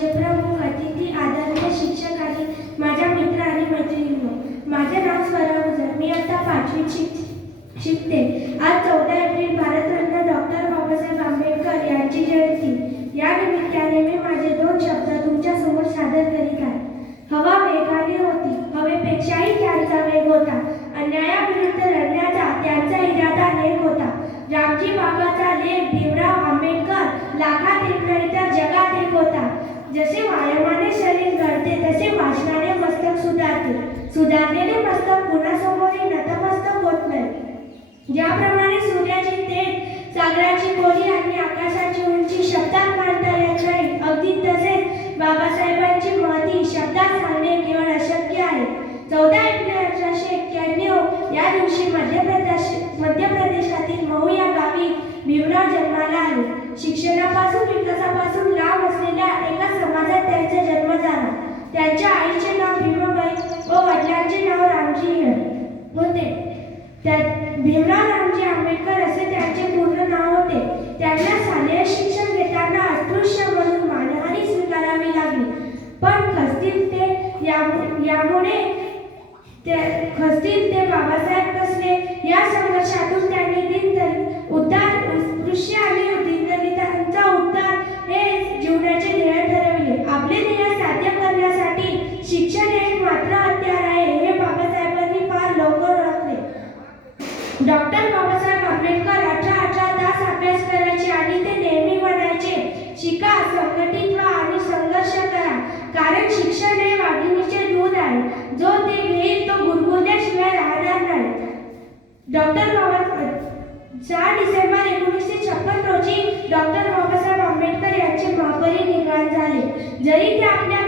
आमचे प्रमुख अतिथी आदरणीय शिक्षक आणि माझ्या मित्र आणि मैत्रिणींनो माझे नाव स्वरा गुजर. मी आता पाचवीत शिक शिकते. आज चौदा एप्रिल भारतरत्न डॉक्टर बाबासाहेब आंबेडकर यांची जयंती. या निमित्ताने मी माझे दोन शब्द तुमच्यासमोर सादर करीत आहे. हवा वेगाने होती. हवेपेक्षाही त्यांचा वेग होता. अन्यायाविरुद्ध लढण्याचा त्यांचा इरादा नेक होता. रामजी बाबाचा लेख भीमराव आंबेडकर लाखात एक नाही तर जगात एक होता. जसे व्यायामाने शरीर घडते तसे वाचनाने मस्तक सुधारते. सुधारलेले मस्तक कुणासमोरही नतमस्तक होत नाही. ज्याप्रमाणे सूर्याची तेज सागराची खोली आणि आकाशाची उंची शब्दात मांडता येत नाही अगदी तसेच बाबासाहेबांची महती शब्दात सांगणे केवळ अशक्य आहे. चौदा एप्रिल अठराशे एक्क्याण्णव या दिवशी मध्य प्रदेश मध्य प्रदेशातील मऊ या गावी भीमराव जन्माला आले. शिक्षणापासून विकासापासून लांब असलेल्या एका समाजात त्यांचा जन्म झाला त्यांच्या आईचे नाव भीमाबाई व वडिलांचे नाव रामजी होते. त्या भीमराव रामजी आंबेडकर असे त्यांचे पूर्ण नाव होते. त्यांना शालेय शिक्षण घेताना अस्पृश्य म्हणून मानहानी स्वीकारावी लागली. पण खस्तीत ते यामु- यामुळे ते खस्तीत ते बाबासाहेब कसले? या संघर्षातून त्यांनी डॉक्टर बाबासाहेब आंबेडकर अठरा अठरा तास अभ्यास करायचे आणि ते नेहमी म्हणायचे शिका संघटित व्हा आणि संघर्ष करा. कारण शिक्षण हे वाघिणीचे दूध आहे. जो ते घेईल तो गुरगुरल्याशिवाय राहणार नाही. डॉक्टर बाबासाहेब चार डिसेंबर एकोणीसशे छप्पन रोजी डॉक्टर बाबासाहेब आंबेडकर यांचे महापरिनिर्वाण झाले. जरी ते आपल्या